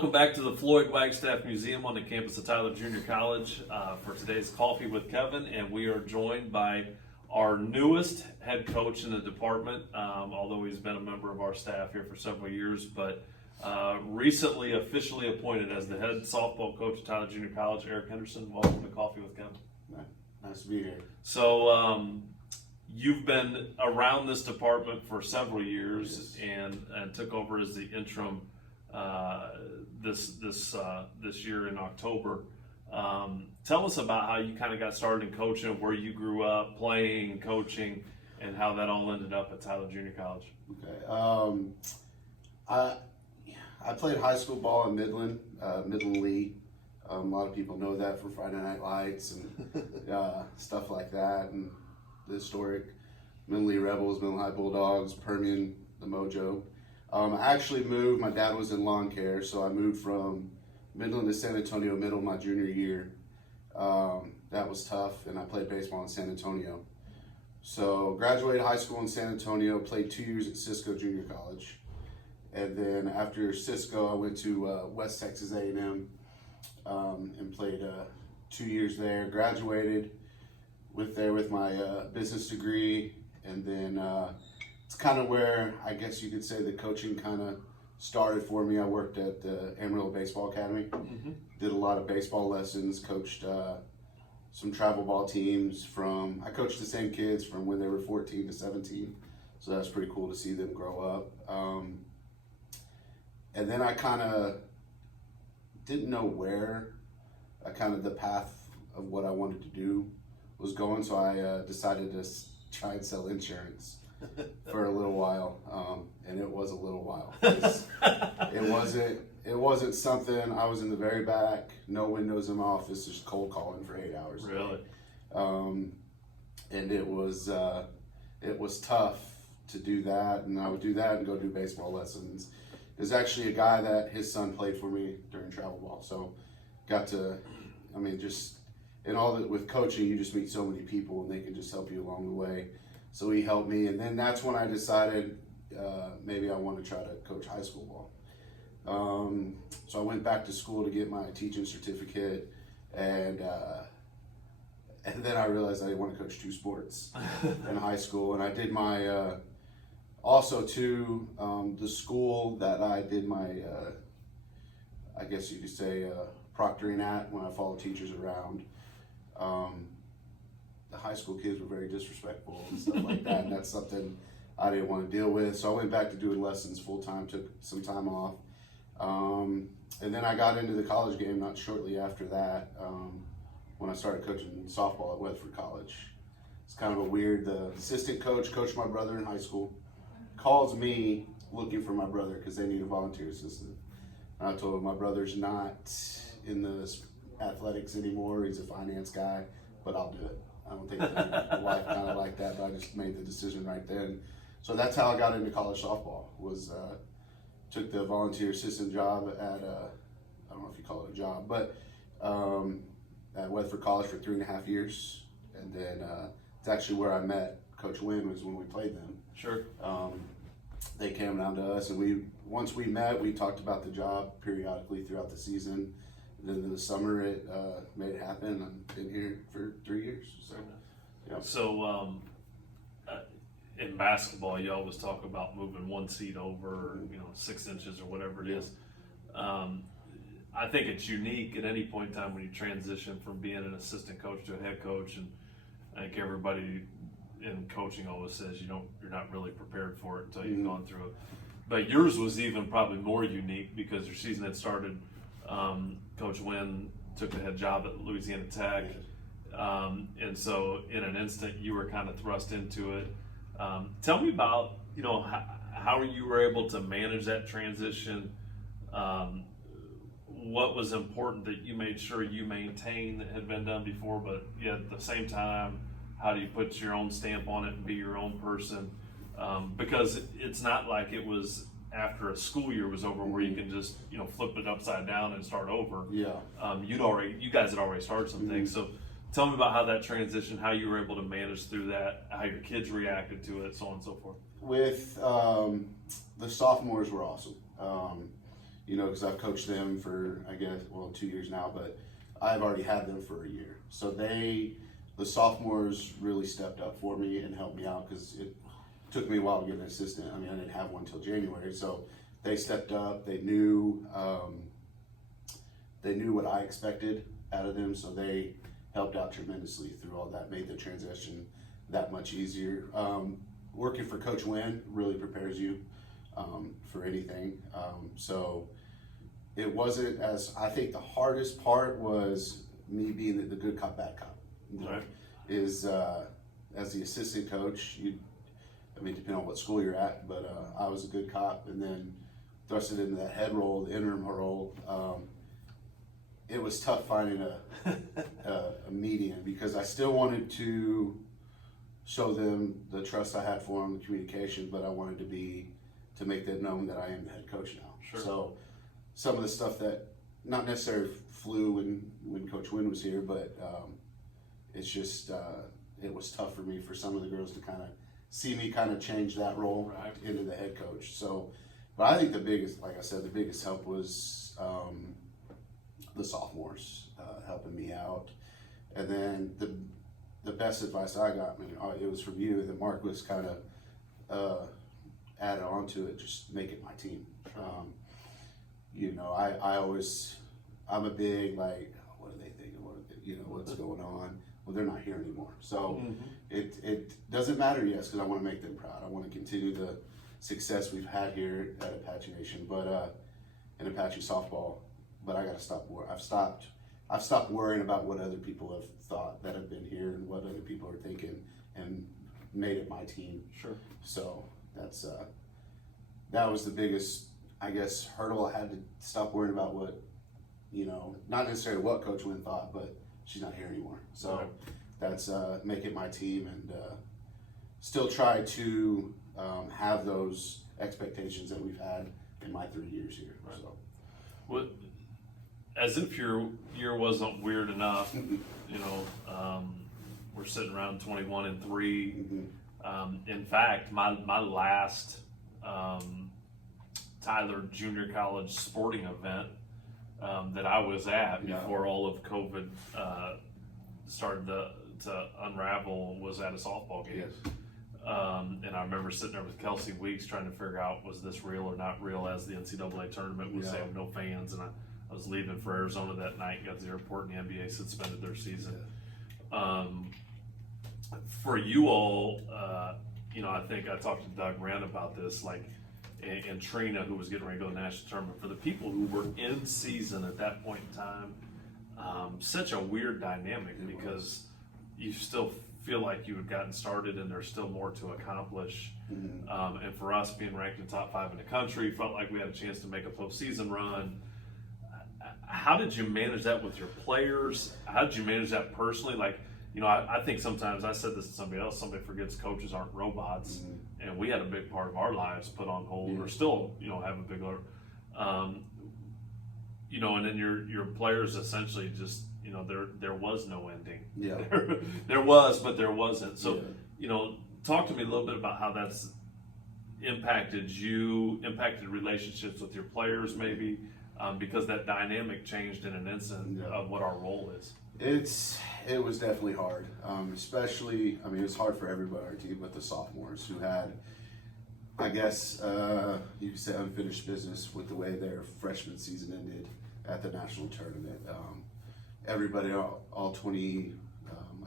Welcome back to the Floyd Wagstaff Museum on the campus of Tyler Junior College for today's Coffee with Kevin, and we are joined by our newest head coach in the department, although he's been a member of our staff here for several years, but recently officially appointed as the head softball coach at Tyler Junior College, Eric Henderson. Welcome to Coffee with Kevin. Nice to be here. So you've been around this department for several years, Yes. and took over as the interim this year in October. Tell us about how you kind of got started in coaching, where you grew up playing, coaching, and how that all ended up at Tyler Junior College. Okay. I played high school ball in Midland Lee. A lot of people know that from Friday Night Lights and stuff like that, and the historic Midland Lee Rebels, Midland High Bulldogs, Permian, the Mojo. I actually moved. My dad was in lawn care, so I moved from Midland to San Antonio middle of my junior year. That was tough, and I played baseball in San Antonio. So graduated high school in San Antonio, played 2 years at Cisco Junior College. And then after Cisco, I went to West Texas A&M and played 2 years there. Graduated with my business degree, and then it's kind of where I guess you could say the coaching kind of started for me. I worked at the Amarillo Baseball Academy, did a lot of baseball lessons, coached some travel ball teams I coached the same kids from when they were 14 to 17, so that's pretty cool to see them grow up. And then I kind of didn't know where the path of what I wanted to do was going, so I decided to try and sell insurance for a little while, and it was a little while. It wasn't something. I was in the very back, no windows in my office, just cold calling for 8 hours. Really? And it was tough to do that, and I would do that and go do baseball lessons. There's actually a guy that his son played for me during travel ball, so got to, just in all that with coaching, you just meet so many people and they can just help you along the way. So he helped me, and then that's when I decided maybe I want to try to coach high school ball. So I went back to school to get my teaching certificate, and then I realized I didn't want to coach two sports in high school, and I did my also to the school that I did my I guess you could say proctoring at when I followed teachers around. The high school kids were very disrespectful and stuff like that, and that's something I didn't want to deal with. So I went back to doing lessons full time, took some time off, and then I got into the college game not shortly after that when I started coaching softball at Weatherford College. It's kind of a weird. The assistant coach coached my brother in high school, calls me looking for my brother because they need a volunteer assistant. And I told him my brother's not in the athletics anymore. He's a finance guy, but I'll do it. I don't think the wife kind of like that, but I just made the decision right then. So that's how I got into college softball. Took the volunteer assistant job at I don't know if you call it a job, but at Weatherford College for 3.5 years, and then it's actually where I met Coach Wynn, was when we played them. Sure. They came down to us, and once we met, we talked about the job periodically throughout the season. Then in the summer, it made it happen. I've been here for 3 years. So, yeah. So in basketball, you always talk about moving one seat over, 6 inches or whatever it is. I think it's unique at any point in time when you transition from being an assistant coach to a head coach, and I think everybody in coaching always says you're not really prepared for it until you've gone through it. But yours was even probably more unique because your season had started. Coach Wynn took the head job at Louisiana Tech, and so in an instant you were kind of thrust into it. Tell me about how you were able to manage that transition. What was important that you made sure you maintained that had been done before, but yet at the same time, how do you put your own stamp on it and be your own person? Because it's not like it was after a school year was over where you can just flip it upside down and start over. Yeah. You guys had already started some things. So tell me about how that transition, how you were able to manage through that, how your kids reacted to it, so on and so forth. With the sophomores were awesome. you know, because I've coached them for, I guess, well, 2 years now, but I've already had them for a year. So the sophomores really stepped up for me and helped me out because it took me a while to get an assistant. I mean, I didn't have one until January, so they stepped up. They knew what I expected out of them, so they helped out tremendously through all that, made the transition that much easier. Working for Coach Wynn really prepares you for anything. So it wasn't as, I think the hardest part was me being the good cop, bad cop. Right. Is as the assistant coach, depending on what school you're at, but I was a good cop, and then thrusted into that head role, the interim role. It was tough finding a median because I still wanted to show them the trust I had for them, the communication, but I wanted to make them known that I am the head coach now. Sure. So some of the stuff that not necessarily flew when Coach Wynn was here, but it's just it was tough for me for some of the girls to kind of see me kind of change that role Right. into the head coach. So, but I think the biggest help was the sophomores helping me out, and then the best advice I got, it was from you, that Mark was kind of added on to it, just make it my team. I'm a big, like, what are they thinking? What's going on? Well, they're not here anymore. So it doesn't matter, yes, because I want to make them proud. I want to continue the success we've had here at Apache Nation, but in Apache softball. But I got to stop. I've stopped worrying about what other people have thought that have been here and what other people are thinking, and made it my team. Sure. So that was the biggest, I guess, hurdle. I had to stop worrying about what, not necessarily what Coach Wynn thought, but she's not here anymore. So Right. that's make it my team, and still try to have those expectations that we've had in my 3 years here. Right. So. What, as if your year wasn't weird enough, we're sitting around 21-3. In fact, my last Tyler Junior College sporting event that I was at before all of COVID started to unravel was at a softball game. Yes. And I remember sitting there with Kelsey Weeks trying to figure out, was this real or not real, as the NCAA tournament was saying no fans, and I was leaving for Arizona that night, got to the airport, and the NBA suspended their season. For you all, I think I talked to Doug Rand about this, and Trina, who was getting ready to go to the national tournament. For the people who were in season at that point in time, such a weird dynamic, because you still feel like you had gotten started and there's still more to accomplish. And for us, being ranked in the top 5 in the country, felt like we had a chance to make a postseason run. How did you manage that with your players? How did you manage that personally? I think sometimes, I said this to somebody else, somebody forgets coaches aren't robots, and we had a big part of our lives put on hold, or still, have a big, and then your players essentially just, there was no ending. Yeah. There was, but there wasn't. So, talk to me a little bit about how that's impacted relationships with your players, maybe, because that dynamic changed in an instant of what our role is. It was definitely hard, especially, it was hard for everybody on our team, but the sophomores who had, I guess, you could say unfinished business with the way their freshman season ended at the national tournament. Everybody, all 20,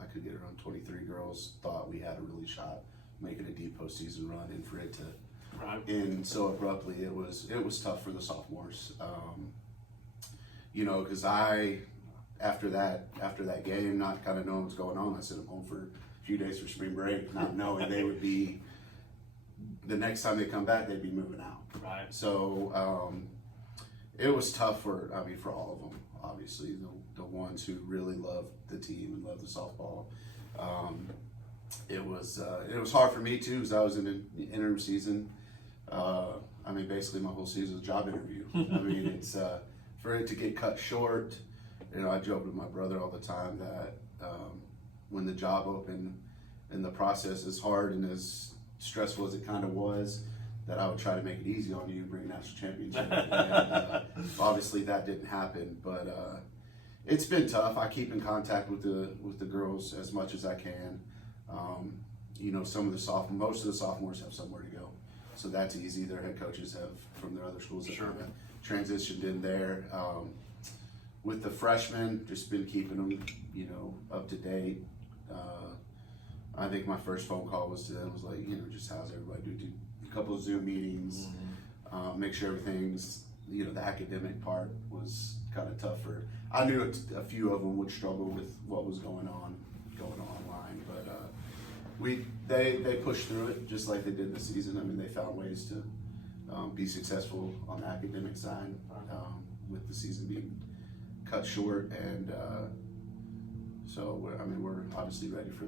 I could get around 23 girls, thought we had a really shot making a deep postseason run, and for it to end so abruptly, it was tough for the sophomores. Because after that game, not kind of knowing what's going on, I sent them home for a few days for spring break, not knowing they would be, the next time they come back, they'd be moving out. Right. So it was tough for all of them, obviously, the ones who really loved the team and loved the softball. It was hard for me too, because I was in an interim season. Basically my whole season was a job interview. It's for it to get cut short. I joke with my brother all the time that when the job opened and the process, as hard and as stressful as it kind of was, that I would try to make it easy on you and bring a national championship. And, obviously that didn't happen, but it's been tough. I keep in contact with the girls as much as I can. You know, most of the sophomores have somewhere to go, so that's easy. Their head coaches have from their other schools that Sure. kind of transitioned in there. With the freshmen, just been keeping them, you know, up to date. I think my first phone call was to them was like, you know, just how's everybody doing? Do a couple of Zoom meetings, make sure everything's, you know, the academic part was kind of tougher. I knew a few of them would struggle with what was going on online, but they pushed through it just like they did this season. I mean, they found ways to be successful on the academic side with the season being cut short, and so we're obviously ready for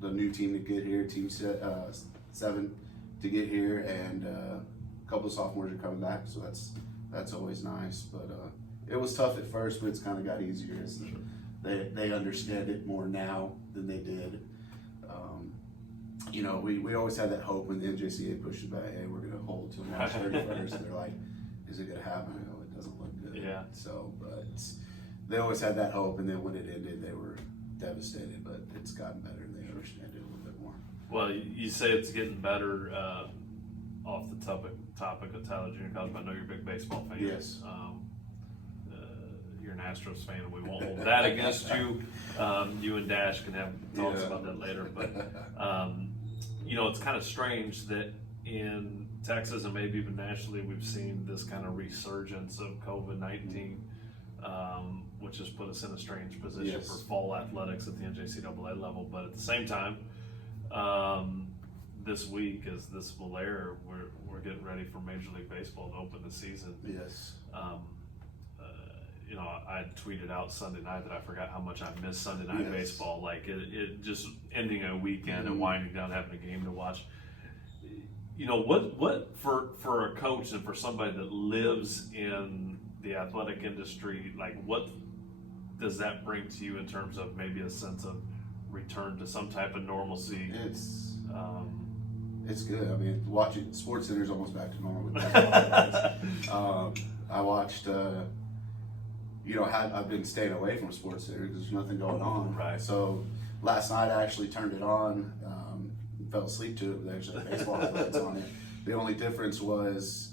the new team to get here, team 7 to get here, and a couple of sophomores are coming back, so that's always nice. But it was tough at first, but it's kind of got easier as they understand it more now than they did. You know, we always had that hope when the NJCA pushed it back. Hey, we're going to hold till March 31st, and they're like, is it going to happen? I go, it doesn't look good. Yeah. So, but they always had that hope, and then when it ended, they were devastated. But it's gotten better, and they understand it a little bit more. Well, you say it's getting better. Off the topic of Tyler Junior College, I know you're a big baseball fan. Yes. You're an Astros fan, and we won't hold that against you. You and Dash can have talks about that later. But you know, it's kind of strange that in Texas and maybe even nationally, we've seen this kind of resurgence of COVID-19, which has put us in a strange position Yes. for fall athletics at the NJCAA level. But at the same time, this week, as this will air, we're getting ready for Major League Baseball to open the season. Yes. You know, I tweeted out Sunday night that I forgot how much I missed Sunday night Yes. baseball. Like it just ending a weekend and winding down, having a game to watch. You know, what for a coach and for somebody that lives in the athletic industry, like what does that bring to you in terms of maybe a sense of return to some type of normalcy? It's good. I mean, watching SportsCenter is almost back to normal with baseball. I watched. You know, I've been staying away from SportsCenter because there's nothing going on. Right. So last night I actually turned it on. Fell asleep to it. There's baseball highlights on it. The only difference was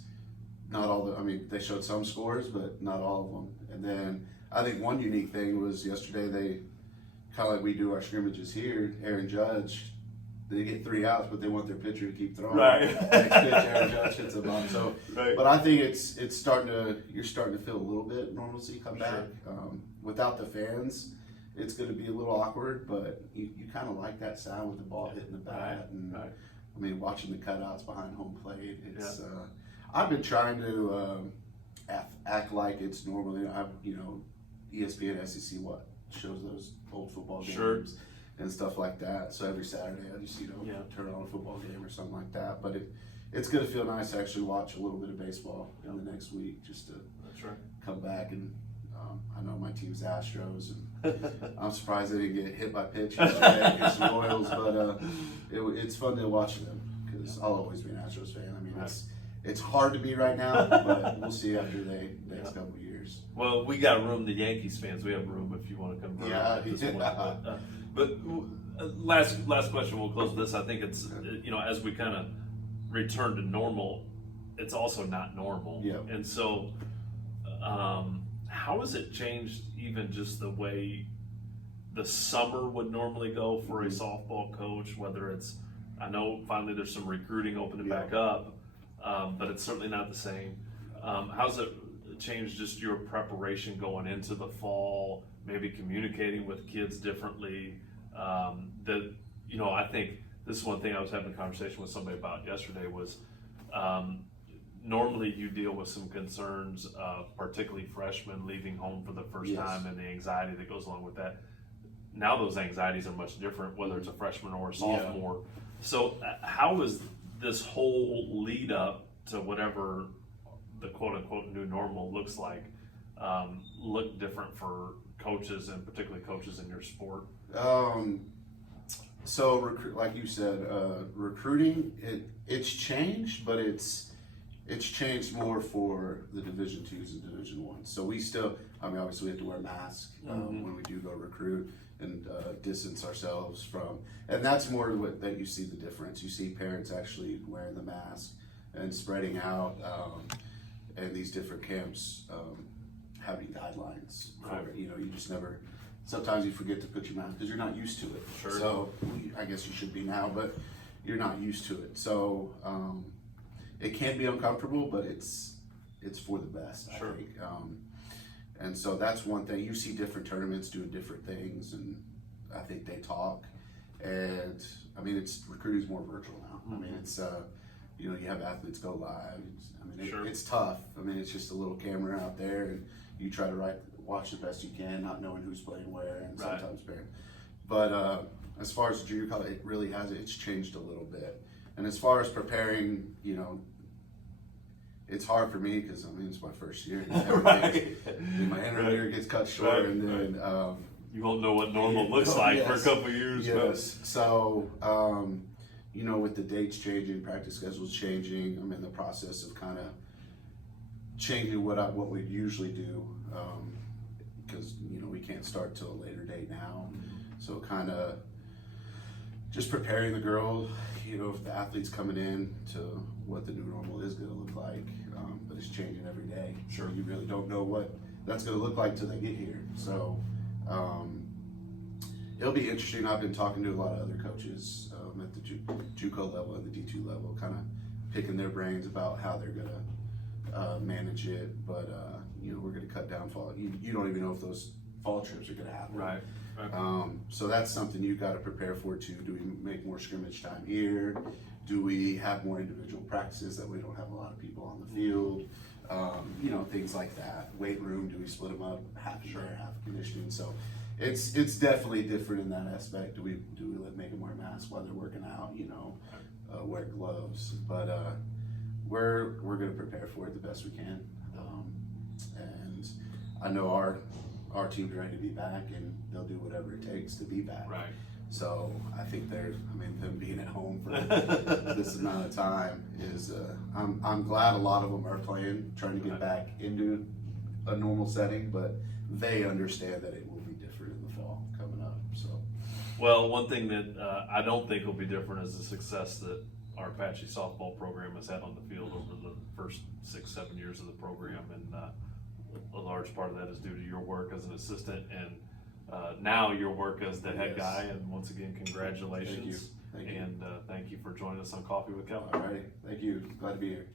not all the. I mean, they showed some scores, but not all of them. And then I think one unique thing was yesterday they kind of like we do our scrimmages here. Aaron Judge. They get 3 outs, but they want their pitcher to keep throwing. Right. Next pitch, Aaron Judge hits a bomb. So, Right. but I think you're starting to feel a little bit normalcy come back. Without the fans, it's going to be a little awkward, but you kind of like that sound with the ball hitting the bat, and I mean watching the cutouts behind home plate. It's I've been trying to act like it's normal. You know, ESPN SEC shows those old football games. Sure. And stuff like that. So every Saturday I just, turn on a football game or something like that. But it's going to feel nice to actually watch a little bit of baseball in the next week just to come back. And I know my team's Astros, and I'm surprised they didn't get hit by pitch yesterday against the Royals. But it's fun to watch them because I'll always be an Astros fan. I mean, it's hard to be right now, but we'll see after the next couple of years. Well, we got room. The Yankees fans, we have room if you want to convert. Yeah, at this point. But last question, we'll close with this. I think it's, you know, as we kind of return to normal, it's also not normal. Yeah. And so, how has it changed even just the way the summer would normally go for a softball coach, whether it's, I know finally there's some recruiting opening back up, but it's certainly not the same. How's it changed just your preparation going into the fall, maybe communicating with kids differently? You know, I think this is one thing I was having a conversation with somebody about yesterday was, normally you deal with some concerns of particularly freshmen leaving home for the first time and the anxiety that goes along with that. Now those anxieties are much different, whether it's a freshman or a sophomore. So how is this whole lead up to whatever the quote unquote new normal looks like, look different for coaches and particularly coaches in your sport? So, like you said, recruiting it's changed, but it's changed more for the Division twos and Division ones. So we still, I mean, obviously we have to wear masks when we do go recruit and distance ourselves from, and that's more that you see the difference. You see parents actually wearing the mask and spreading out, and these different camps having guidelines. Right. For, you just never. Sometimes you forget to put your mask because you're not used to it. Sure. So I guess you should be now, but you're not used to it. So it can be uncomfortable, but it's for the best, Sure. I think. And so that's one thing. You see different tournaments doing different things, and I think they talk. And I mean, recruiting's more virtual now. I mean, it's you have athletes go live. Sure. It's tough. I mean, it's just a little camera out there, and you try to watch the best you can, not knowing who's playing where, and Right. sometimes pairing. But as far as junior college, it really it's changed a little bit. And as far as preparing, it's hard for me because it's my first year. Right. My interim year gets cut short, Right. and then You won't know what normal looks like for a Yes. couple of years. yes. So with the dates changing, practice schedules changing, I'm in the process of kind of changing what we usually do because we can't start till a later date now. So kind of just preparing the girl, if the athlete's coming in to what the new normal is going to look like, but it's changing every day. Sure. You really don't know what that's going to look like till they get here. So it'll be interesting. I've been talking to a lot of other coaches at the JUCO level and the D2 level, kind of picking their brains about how they're going to manage it. But we're going to cut down fall. You don't even know if those fall trips are going to happen. Right. Right. So that's something you've got to prepare for too. Do we make more scrimmage time here? Do we have more individual practices that we don't have a lot of people on the field? Things like that. Weight room, do we split them up? Half in there, half conditioning. So it's definitely different in that aspect. Do we make them wear masks while they're working out? Wear gloves. But we're going to prepare for it the best we can. And I know our team's ready to be back, and they'll do whatever it takes to be back. Right. So I think them being at home for this amount of time is, I'm glad a lot of them are trying to get back into a normal setting, but they understand that it will be different in the fall coming up. So. Well, one thing that I don't think will be different is the success that our Apache softball program has had on the field over the first 6-7 years of the program, and a large part of that is due to your work as an assistant and now your work as the head Yes. guy. And once again, congratulations. Thank you. And thank you for joining us on Coffee with Kevin. All right. Thank you. Glad to be here.